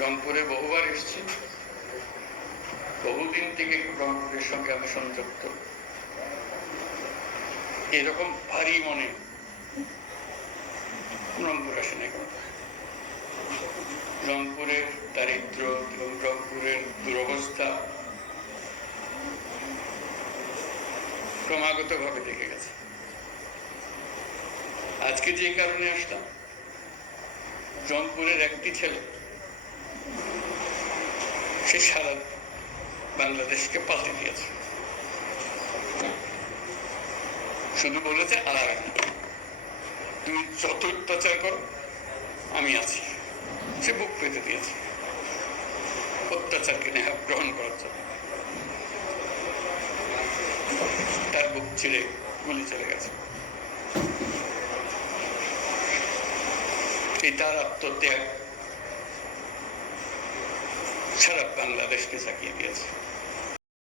রংপুরে বহুবার এসেছি। বহুদিন থেকে রংপুরের সঙ্গে আমি সংযুক্ত। এরকম ভারী মনে রংপুর আসে না রংপুরের দারিদ্র এবং রংপুরের দুরবস্থা ক্রমাগতভাবে দেখে গেছে। আজকে যে কারণে আসলাম, রংপুরের একটি ছেলে সে সারা বাংলাদেশকে পাল্টে দিয়েছে। শুধু বলেছে আর তুমি যত অত্যাচার করো, আমি আছি। সে বুক পেতে দিয়েছে। অত্যাচারকে নেহা গ্রহণ করার জন্য। তার বুক ছিঁড়ে গুলি চলে গেছে। এই তার আত্মত্যাগ সারা বাংলাদেশকে চাকিয়ে দিয়েছে।